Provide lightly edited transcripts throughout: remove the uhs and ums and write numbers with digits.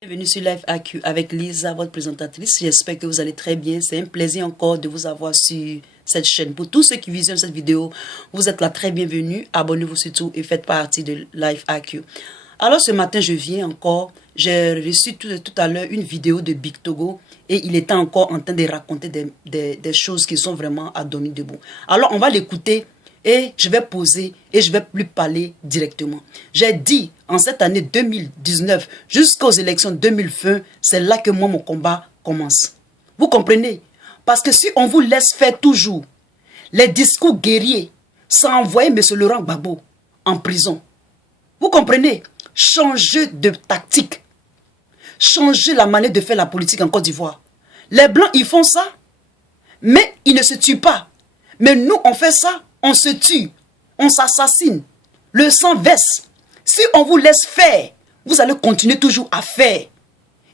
Bienvenue sur Live AQ avec Lisa, votre présentatrice. J'espère que vous allez très bien. C'est un plaisir encore de vous avoir sur cette chaîne. Pour tous ceux qui visionnent cette vidéo, vous êtes là très bienvenue. Abonnez-vous surtout et faites partie de Live AQ. Alors ce matin, je viens encore. J'ai reçu tout à l'heure une vidéo de Big Togo et il était encore en train de raconter des choses qui sont vraiment à dormir debout. Alors on va l'écouter. Et je vais poser et je vais plus parler directement. J'ai dit en cette année 2019 jusqu'aux élections 2020, c'est là que moi mon combat commence. Vous comprenez? Parce que si on vous laisse faire toujours les discours guerriers sans envoyer M. Laurent Gbagbo en prison, vous comprenez? Changez de tactique. Changez la manière de faire la politique en Côte d'Ivoire. Les Blancs, ils font ça, mais ils ne se tuent pas. Mais nous, on fait ça. On se tue, on s'assassine, le sang verse. Si on vous laisse faire, vous allez continuer toujours à faire.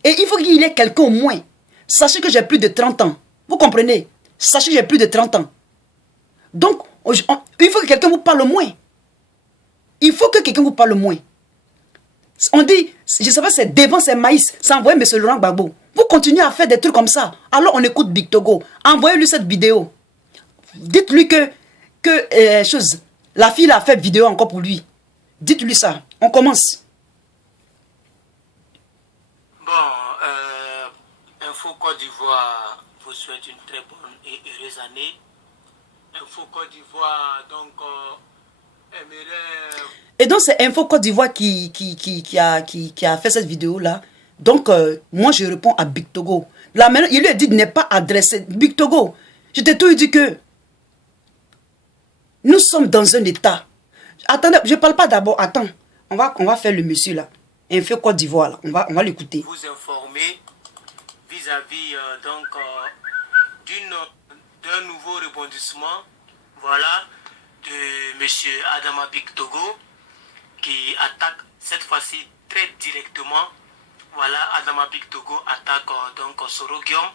Et il faut qu'il y ait quelqu'un au moins. Sachez que j'ai plus de 30 ans. Vous comprenez? Sachez que j'ai plus de 30 ans. Donc, il faut que quelqu'un vous parle au moins. Il faut que quelqu'un vous parle au moins. On dit, je ne sais pas, c'est devant, c'est maïs. C'est envoyé M. Laurent Gbagbo. Vous continuez à faire des trucs comme ça. Alors on écoute Big Togo. Envoyez-lui cette vidéo. Dites-lui que la fille a fait vidéo encore pour lui. Dites-lui ça. On commence. Bon, Info Côte d'Ivoire vous souhaite une très bonne et heureuse année. Info Côte d'Ivoire, donc, aimerait... Et donc, c'est Info Côte d'Ivoire qui a fait cette vidéo-là. Donc, moi, je réponds à Big Togo. Là, maintenant, il lui a dit de ne pas adresser. Big Togo, je t'ai tout dit que nous sommes dans un état. Attendez, je ne parle pas d'abord. Attends, on va faire le monsieur là. Info Côte d'Ivoire là. On va l'écouter. Vous informer vis-à-vis d'un nouveau rebondissement, voilà, de monsieur Adama Big Togo qui attaque cette fois-ci très directement. Voilà, Adama Big Togo attaque donc Sorogium.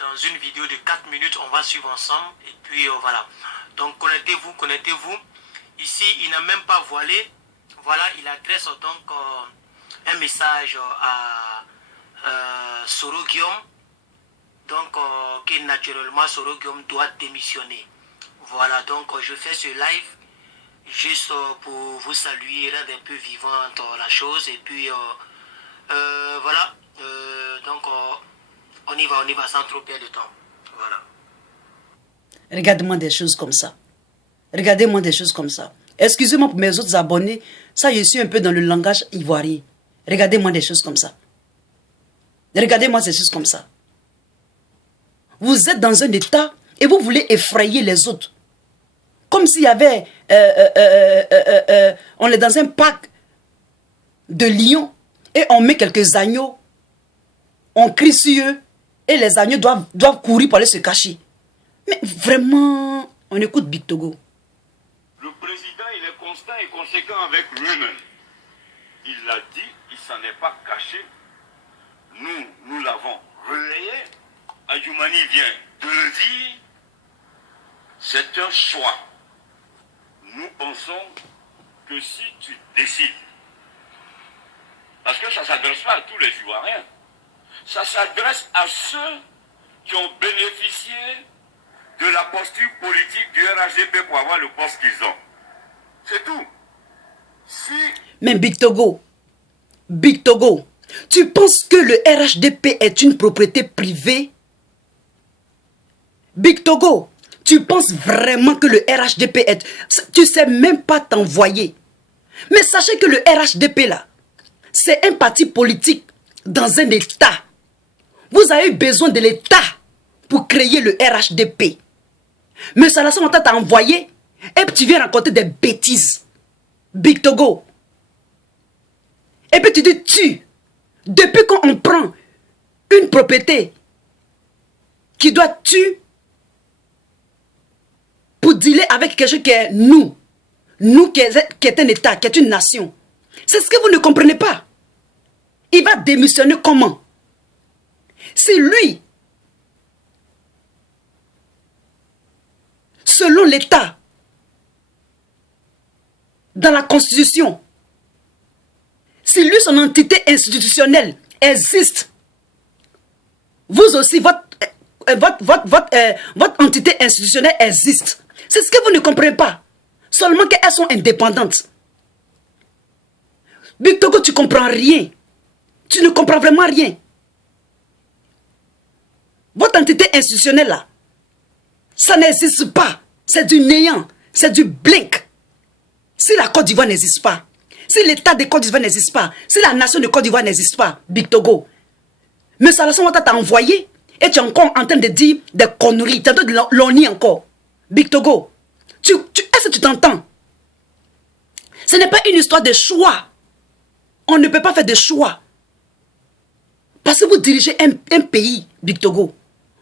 Dans une vidéo de 4 minutes, on va suivre ensemble. Et puis voilà. Donc connectez-vous. Ici, il n'a même pas voilé. Voilà, il adresse donc un message à Sorogium. Donc, que naturellement, Sorogium doit démissionner. Voilà, donc je fais ce live juste pour vous saluer, rendre un peu vivante la chose. Et puis, voilà. Donc, on y va sans trop perdre de temps. Voilà. Regardez-moi des choses comme ça. Regardez-moi des choses comme ça. Excusez-moi pour mes autres abonnés. Ça, je suis un peu dans le langage ivoirien. Regardez-moi des choses comme ça. Regardez-moi des choses comme ça. Vous êtes dans un état et vous voulez effrayer les autres. Comme s'il y avait... on est dans un parc de lions et on met quelques agneaux. On crie sur eux et les agneaux doivent courir pour aller se cacher. Mais vraiment, on écoute Big Togo. Le président, il est constant et conséquent avec lui-même. Il l'a dit, il s'en est pas caché. Nous l'avons relayé. Adjoumani vient de le dire. C'est un choix. Nous pensons que si tu décides, parce que ça ne s'adresse pas à tous les Ivoiriens, ça s'adresse à ceux qui ont bénéficié de la posture politique du RHDP pour avoir le poste qu'ils ont. C'est tout. Si... Mais Big Togo, tu penses que le RHDP est une propriété privée? Big Togo, tu penses vraiment que le RHDP est... Tu ne sais même pas t'envoyer. Mais sachez que le RHDP là, c'est un parti politique dans un État. Vous avez besoin de l'État pour créer le RHDP. Mais ça l'a t'a envoyé et puis tu viens raconter des bêtises. Big Togo. Et puis tu dis, depuis quand on prend une propriété qui doit tuer pour dealer avec quelque chose qui est nous qui est un État, qui est une nation. C'est ce que vous ne comprenez pas. Il va démissionner comment? C'est lui, selon l'État, dans la Constitution, c'est lui son entité institutionnelle existe. Vous aussi, votre entité institutionnelle existe. C'est ce que vous ne comprenez pas. Seulement qu'elles sont indépendantes. Big Togo, tu ne comprends rien. Tu ne comprends vraiment rien. Votre entité institutionnelle là, ça n'existe pas. C'est du néant. C'est du blink. Si la Côte d'Ivoire n'existe pas, si l'État de Côte d'Ivoire n'existe pas, si la nation de Côte d'Ivoire n'existe pas, Big Togo, M. Alassane Ouattara t'a envoyé et tu es encore en train de dire des conneries. Tu es en train de l'onni encore. Big Togo, est-ce que tu t'entends? Ce n'est pas une histoire de choix. On ne peut pas faire de choix. Parce que vous dirigez un pays, Big Togo.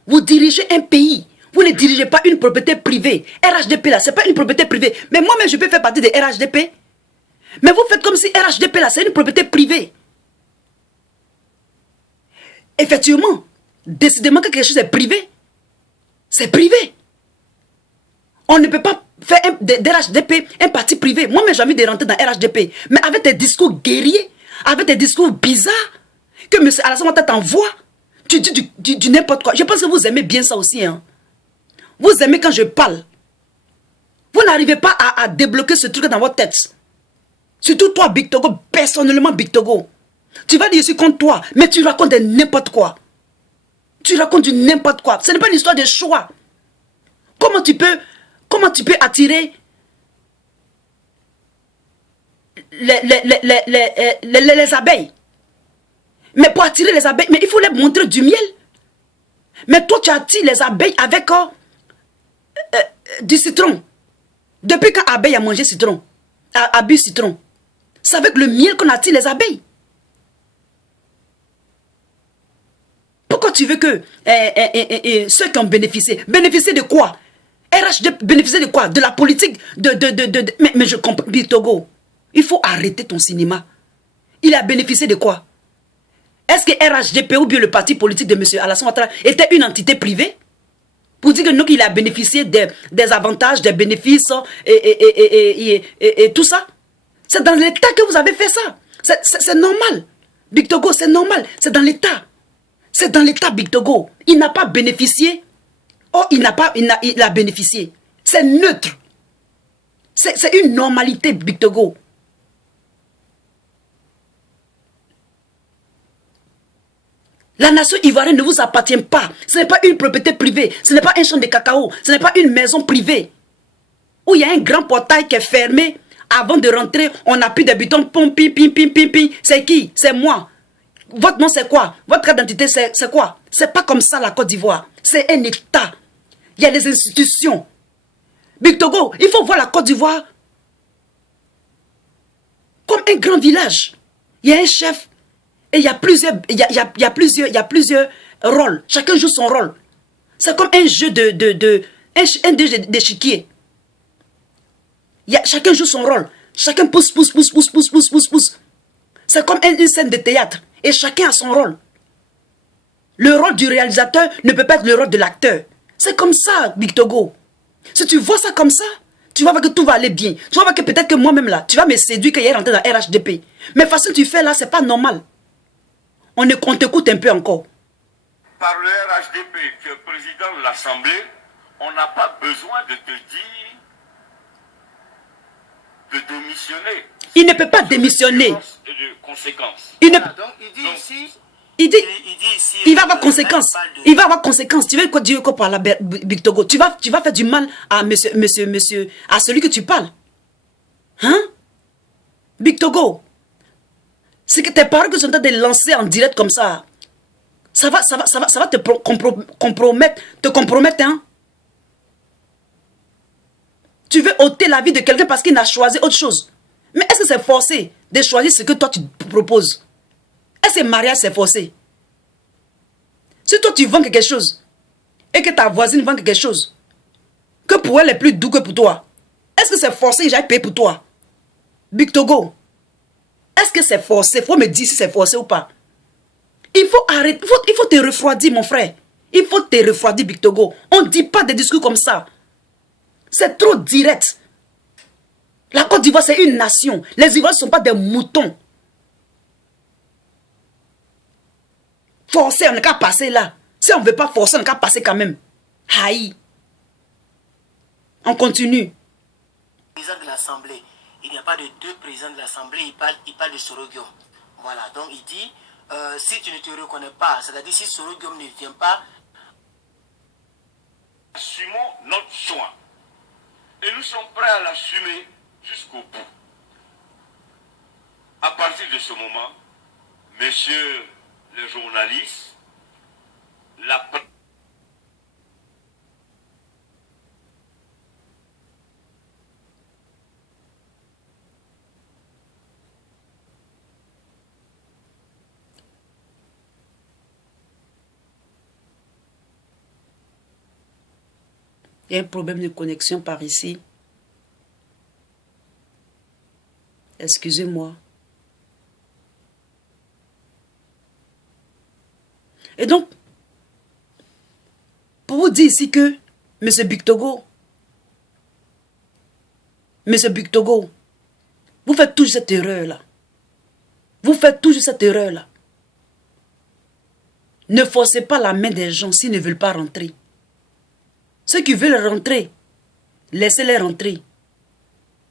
Vous dirigez un pays. Vous ne dirigez pas une propriété privée. RHDP là, ce n'est pas une propriété privée. Mais moi-même, je peux faire partie de RHDP. Mais vous faites comme si RHDP là, c'est une propriété privée. Effectivement, décidément que quelque chose est privé. C'est privé. On ne peut pas faire d'RHDP un parti privé. Moi-même, j'ai envie de rentrer dans RHDP. Mais avec tes discours guerriers, avec tes discours bizarres, que M. Alassane Ouattara t'envoie, tu dis du n'importe quoi. Je pense que vous aimez bien ça aussi. Hein. Vous aimez quand je parle. Vous n'arrivez pas à débloquer ce truc dans votre tête. Surtout toi, Big Togo, personnellement, Big Togo. Tu vas dire je suis contre toi, mais tu racontes n'importe quoi. Tu racontes du n'importe quoi. Ce n'est pas une histoire de choix. Comment tu peux attirer les abeilles? Mais pour attirer les abeilles, mais il faut leur montrer du miel. Mais toi, tu attires les abeilles avec du citron. Depuis quand abeille a mangé citron, a bu citron, c'est avec le miel qu'on attire les abeilles. Pourquoi tu veux que ceux qui ont bénéficié de quoi? RHD bénéficier de quoi? De la politique mais je comprends. Big Togo, il faut arrêter ton cinéma. Il a bénéficié de quoi? Est-ce que RHDP ou bien le parti politique de M. Alassane Ouattara était une entité privée? Pour dire que nous, il a bénéficié des avantages, des bénéfices et tout ça. C'est dans l'État que vous avez fait ça. C'est normal. Big Togo, c'est normal. C'est dans l'État. C'est dans l'État, Big Togo. Il n'a pas bénéficié. Oh, il a bénéficié. C'est neutre. C'est une normalité, Big Togo. La nation ivoirienne ne vous appartient pas. Ce n'est pas une propriété privée. Ce n'est pas un champ de cacao. Ce n'est pas une maison privée. Où il y a un grand portail qui est fermé. Avant de rentrer, on appuie des butons. Pom, pim, pim, pim, pim, pim. C'est qui? C'est moi. Votre nom, c'est quoi? Votre carte d'identité, c'est quoi? C'est pas comme ça la Côte d'Ivoire. C'est un État. Il y a des institutions. Big Togo, il faut voir la Côte d'Ivoire comme un grand village. Il y a un chef. Et il y a plusieurs rôles. Chacun joue son rôle. C'est comme un jeu d'échiquier. Chacun joue son rôle. Chacun pousse. C'est comme une scène de théâtre. Et chacun a son rôle. Le rôle du réalisateur ne peut pas être le rôle de l'acteur. C'est comme ça, Big Togo. Si tu vois ça comme ça, tu vas voir que tout va aller bien. Tu vas voir que peut-être que moi-même là, tu vas me séduire qu'il y ait rentré dans RHDP. Mais facile tu fais là, c'est pas normal. On t'écoute un peu encore. Par le RHDP, tu es président de l'Assemblée, on n'a pas besoin de te dire de démissionner. Il ne peut pas démissionner. Et de conséquences. Il, ne... Donc, il dit ici... Il va avoir conséquences. Il va avoir conséquences. Tu veux dire quoi par la Big Togo? Tu vas faire du mal à monsieur, à celui que tu parles. Hein? Big Togo. C'est que tes paroles que sont en train de lancer en direct comme ça. Ça va te compromettre, hein? Tu veux ôter la vie de quelqu'un parce qu'il a choisi autre chose. Mais est-ce que c'est forcé de choisir ce que toi tu proposes? Est-ce que le mariage c'est forcé? Si toi tu vends quelque chose et que ta voisine vend quelque chose que pour elle est plus doux que pour toi, est-ce que c'est forcé que j'aille payer pour toi? Big Togo, est-ce que c'est forcé? Il faut me dire si c'est forcé ou pas. Il faut arrêter, il faut te refroidir mon frère. Il faut te refroidir Big Togo. On ne dit pas des discours comme ça. C'est trop direct. La Côte d'Ivoire c'est une nation. Les Ivoiriens ne sont pas des moutons. forcer, on n'a qu'à passer là. Si on ne veut pas forcer, on n'a qu'à passer quand même. Aïe. On continue. Président de l'Assemblée, il n'y a pas de deux présidents de l'Assemblée, il parle de Sorogium. Voilà, donc il dit, si tu ne te reconnais pas, c'est-à-dire si Sorogium ne vient pas, assumons notre choix. Et nous sommes prêts à l'assumer jusqu'au bout. À partir de ce moment, messieurs les journalistes, la Il y a un problème de connexion par ici. Excusez-moi. Et donc, pour vous dire ici que M. Bictogo, vous faites toujours cette erreur-là. Vous faites toujours cette erreur-là. Ne forcez pas la main des gens s'ils ne veulent pas rentrer. Ceux qui veulent rentrer, laissez-les rentrer.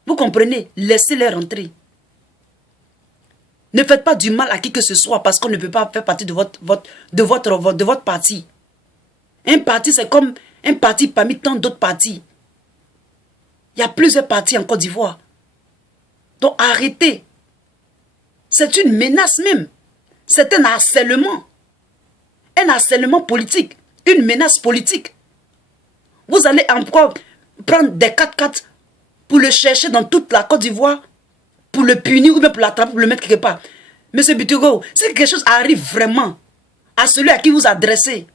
Vous comprenez? Laissez-les rentrer. Ne faites pas du mal à qui que ce soit parce qu'on ne peut pas faire partie de votre parti. Un parti, c'est comme un parti parmi tant d'autres partis. Il y a plusieurs partis en Côte d'Ivoire. Donc arrêtez. C'est une menace même. C'est un harcèlement. Un harcèlement politique. Une menace politique. Vous allez encore prendre des 4x4 pour le chercher dans toute la Côte d'Ivoire, pour le punir ou bien pour l'attraper, pour le mettre quelque part. Monsieur Bictogo, si quelque chose arrive vraiment à celui à qui vous adressez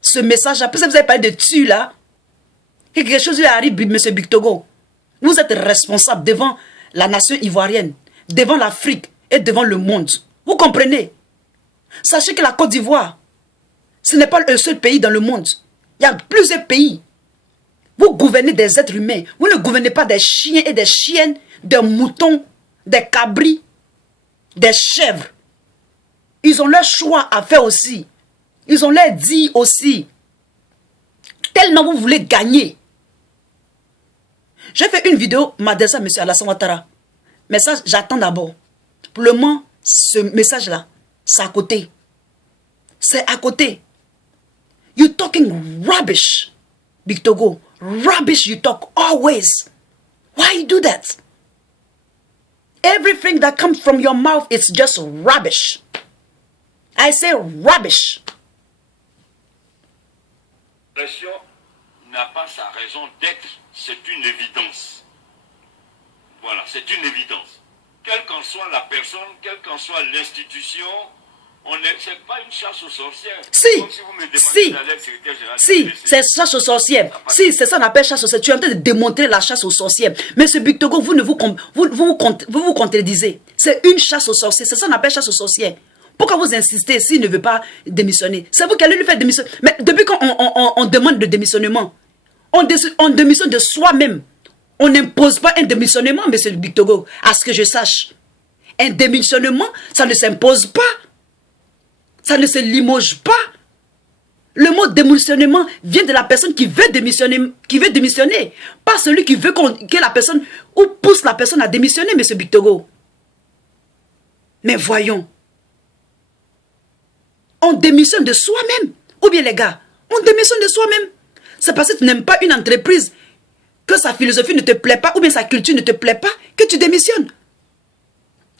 ce message, après vous avez parlé de tu là, quelque chose lui arrive, monsieur Bictogo, vous êtes responsable devant la nation ivoirienne, devant l'Afrique et devant le monde. Vous comprenez? Sachez que la Côte d'Ivoire, ce n'est pas le seul pays dans le monde. Il y a plusieurs pays. Vous gouvernez des êtres humains. Vous ne gouvernez pas des chiens et des chiennes, des moutons, des cabris, des chèvres. Ils ont leur choix à faire aussi. Ils ont leur dit aussi. Tellement vous voulez gagner. J'ai fait une vidéo m'adressant à M. Alassane Ouattara. Mais ça, j'attends d'abord. Pour le moment, ce message-là, c'est à côté. C'est à côté. You talking rubbish, Bictogo. Rubbish you talk always. Why you do that? Everything that comes from your mouth is just rubbish. I say rubbish. L'expression n'a pas sa raison d'être, c'est une évidence. Voilà, c'est une évidence. Quelle qu'en soit la personne, quelle qu'en soit l'institution, on n'est pas une chasse aux sorcières. Si, comme si vous me demandez d'aller au secrétaire général si, du PCC. c'est chasse aux sorcières. Si, c'est ça qu'on appelle chasse aux sorcières. Tu es en train de démontrer la chasse aux sorcières. Mais ce Bictogo, vous vous contredisez. C'est une chasse aux sorcières. C'est ça qu'on appelle chasse aux sorcières. Pourquoi vous insistez s'il ne veut pas démissionner? C'est vous qui allez lui faire démissionner. Mais depuis qu'on demande le démissionnement, on démissionne de soi-même. On n'impose pas un démissionnement, monsieur Bictogo, à ce que je sache. Un démissionnement, ça ne s'impose pas. Ça ne se limoge pas. Le mot démissionnement vient de la personne qui veut démissionner, pas celui qui veut que la personne ou pousse la personne à démissionner, monsieur Bictogo. Mais voyons. On démissionne de soi-même. Ou bien les gars, on démissionne de soi-même. C'est parce que tu n'aimes pas une entreprise, que sa philosophie ne te plaît pas, ou bien sa culture ne te plaît pas, que tu démissionnes.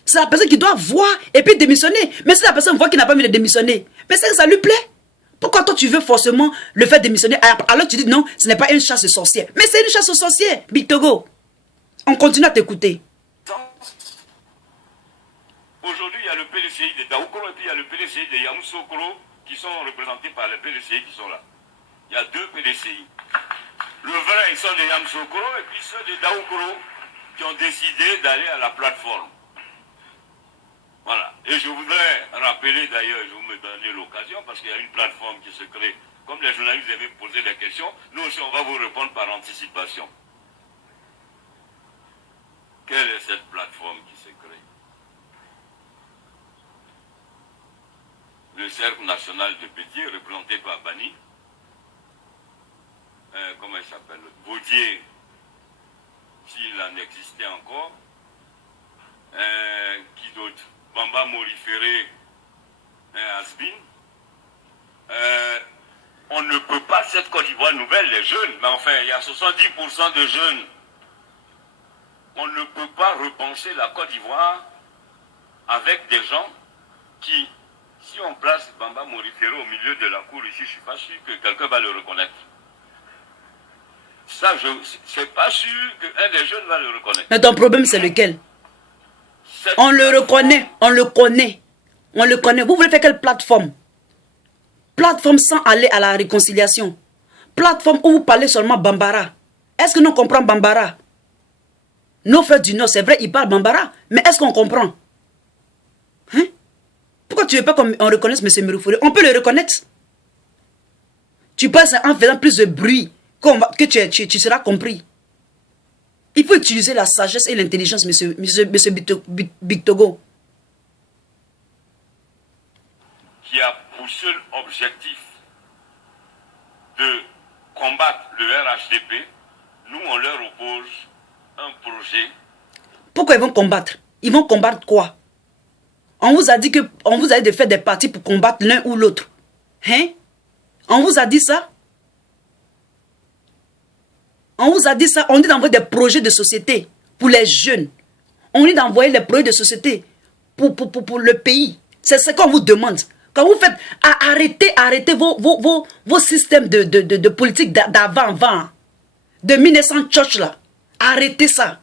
C'est la personne qui doit voir et puis démissionner. Mais si la personne voit qu'il n'a pas envie de démissionner, mais c'est que ça lui plaît. Pourquoi toi tu veux forcément le faire démissionner alors tu dis non, ce n'est pas une chasse aux sorcières. Mais c'est une chasse aux sorcières, Bictogo. On continue à t'écouter. Aujourd'hui, il y a le PDCI de Daoukolo et puis il y a le PDCI de Yamoussoukro qui sont représentés par les PDCI qui sont là. Il y a deux PDCI. Le vrai, ils sont de Yamoussoukro et puis ceux de Daoukolo qui ont décidé d'aller à la plateforme. Voilà. Et je voudrais rappeler d'ailleurs, je vous me donner l'occasion, parce qu'il y a une plateforme qui se crée. Comme les journalistes avaient posé des questions, nous aussi on va vous répondre par anticipation. Quelle est cette plateforme qui se crée? le cercle national de Bédier, représenté par Bani. Comment il s'appelle? Baudier, s'il en existait encore. Qui d'autre? Bamba Moriféré, Asbin. On ne peut pas, cette Côte d'Ivoire nouvelle, les jeunes, mais enfin, il y a 70% de jeunes. On ne peut pas repenser la Côte d'Ivoire avec des gens qui, si on place Bamba Moriféré au milieu de la cour ici, je ne suis pas sûr que quelqu'un va le reconnaître. Ça, je ne suis pas sûr qu'un des jeunes va le reconnaître. Mais ton problème, c'est lequel? On le reconnaît, on le connaît. On le connaît. Vous voulez faire quelle plateforme? Plateforme sans aller à la réconciliation. Plateforme où vous parlez seulement Bambara. Est-ce que nous comprenons Bambara? Nos frères du Nord, c'est vrai, ils parlent Bambara. Mais est-ce qu'on comprend? Hein? Pourquoi tu ne veux pas qu'on reconnaisse M. Miroufoué? On peut le reconnaître. Tu penses en faisant plus de bruit que tu seras compris. Il faut utiliser la sagesse et l'intelligence, monsieur Bictogo. Qui a pour seul objectif de combattre le RHDP, nous on leur oppose un projet. Pourquoi ils vont combattre? Ils vont combattre quoi? On vous a dit de faire des partis pour combattre l'un ou l'autre. Hein? On vous a dit ça? On vous a dit ça, on dit d'envoyer des projets de société pour les jeunes. On dit d'envoyer des projets de société pour le pays. C'est ce qu'on vous demande. Quand vous faites, arrêtez vos systèmes de politique d'avant, de 1900 Church là. Arrêtez ça.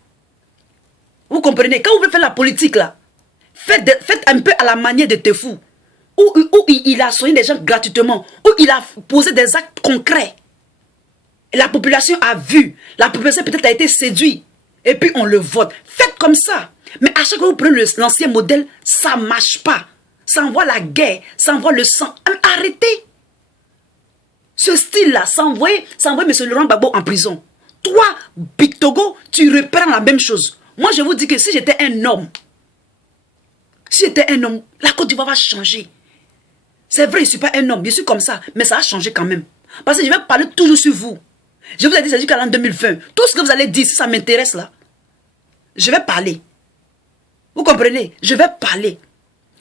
Vous comprenez? Quand vous voulez faire la politique là, faites un peu à la manière de Tefou, où il a soigné les gens gratuitement, où il a posé des actes concrets. La population a vu, la population peut-être a été séduite, et puis on le vote. Faites comme ça. Mais à chaque fois que vous prenez l'ancien modèle, ça ne marche pas. Ça envoie la guerre, ça envoie le sang. Arrêtez. Ce style-là, ça envoie M. Laurent Gbagbo en prison. Toi, Bictogo, tu reprends la même chose. Moi, je vous dis que si j'étais un homme, la Côte d'Ivoire va changer. C'est vrai, je ne suis pas un homme, je suis comme ça, mais ça a changé quand même. Parce que je vais parler toujours sur vous. Je vous ai dit, c'est jusqu'à l'an 2020. Tout ce que vous allez dire, si ça m'intéresse là, je vais parler. Vous comprenez? Je vais parler.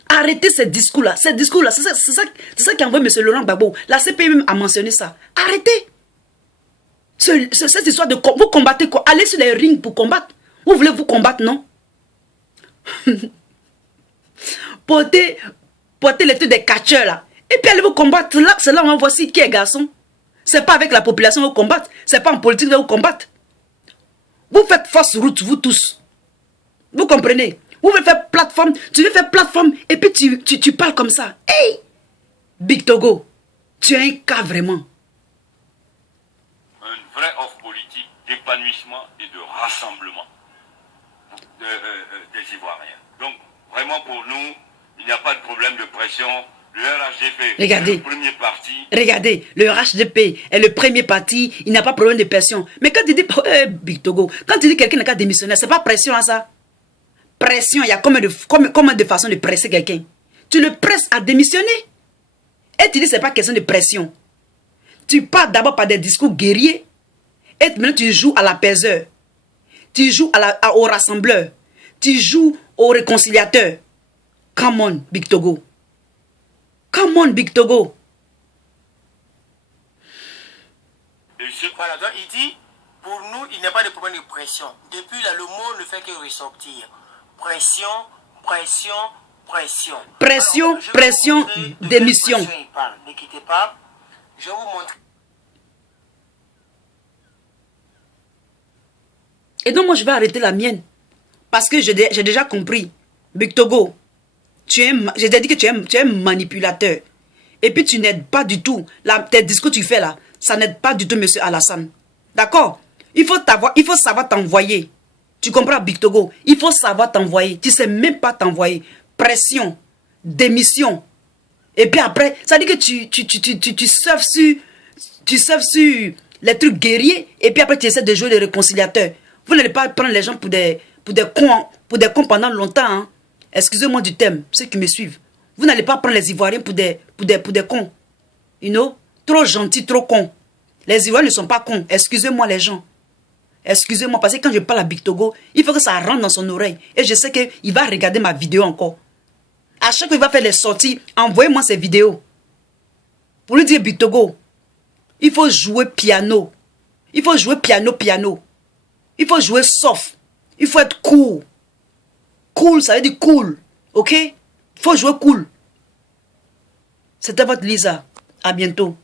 Arrêtez ces discours-là. Ces discours-là, c'est ça qui envoie M. Laurent Gbagbo. La CPI même a mentionné ça. Arrêtez. Cette histoire de... Vous combattez quoi? Allez sur les rings pour combattre. Vous voulez vous combattre, non? Portez les trucs des catcheurs là. Et puis allez vous combattre. Là, c'est là où on voit qui est garçon. C'est pas avec la population que vous combattez. C'est pas en politique que vous combattez. Vous faites fausse route, vous tous. Vous comprenez? Vous voulez faire plateforme. Tu veux faire plateforme et puis tu parles comme ça. Hey! Bictogo, tu es un cas vraiment. Un vrai offre politique d'épanouissement et de rassemblement des Ivoiriens. Donc, vraiment pour nous, il n'y a pas de problème de pression. Le RHDP est le premier parti. Regardez, le RHDP est le premier parti. Il n'y a pas de problème de pression. Mais quand tu dis, Bictogo, quand tu dis quelqu'un n'a qu'à démissionner, c'est pas pression à ça. Pression, il y a combien de façons de presser quelqu'un? Tu le presses à démissionner. Et tu dis, c'est pas question de pression. Tu pars d'abord par des discours guerriers. Et maintenant, tu joues à l'apaiseur. Tu joues au rassembleur. Tu joues au réconciliateur. Come on, Bictogo. Come on, Bictogo. Voilà, donc il dit, pour nous, il n'y a pas de problème de pression. Depuis là, le mot ne fait que ressortir. Pression, pression, pression. Pression, alors, pression, démission. Ne quittez pas. Je vais vous montrer. Et donc moi je vais arrêter la mienne. Parce que j'ai déjà compris. Bictogo, j'ai dit que tu es un manipulateur. Et puis tu n'aides pas du tout. Tes discours que tu fais là, ça n'aide pas du tout M. Alassane. D'accord? Il faut savoir t'envoyer. Tu comprends, Bictogo? Il faut savoir t'envoyer. Tu ne sais même pas t'envoyer. Pression, démission. Et puis après, ça dit que tu surfes sur les trucs guerriers. Et puis après, tu essaies de jouer les réconciliateurs. Vous n'allez pas prendre les gens pour des cons pendant longtemps. Hein. Excusez-moi du thème, ceux qui me suivent. Vous n'allez pas prendre les Ivoiriens pour des cons. You know? Trop gentils, trop cons. Les Ivoiriens ne sont pas cons. Excusez-moi les gens. Excusez-moi, parce que quand je parle à Big Togo, il faut que ça rentre dans son oreille. Et je sais qu'il va regarder ma vidéo encore. À chaque fois qu'il va faire les sorties, envoyez-moi ces vidéos. Pour lui dire, Big Togo, il faut jouer piano. Il faut jouer piano. Il faut jouer soft. Il faut être cool. Cool, ça veut dire cool. Ok? Il faut jouer cool. C'était votre Lisa. À bientôt.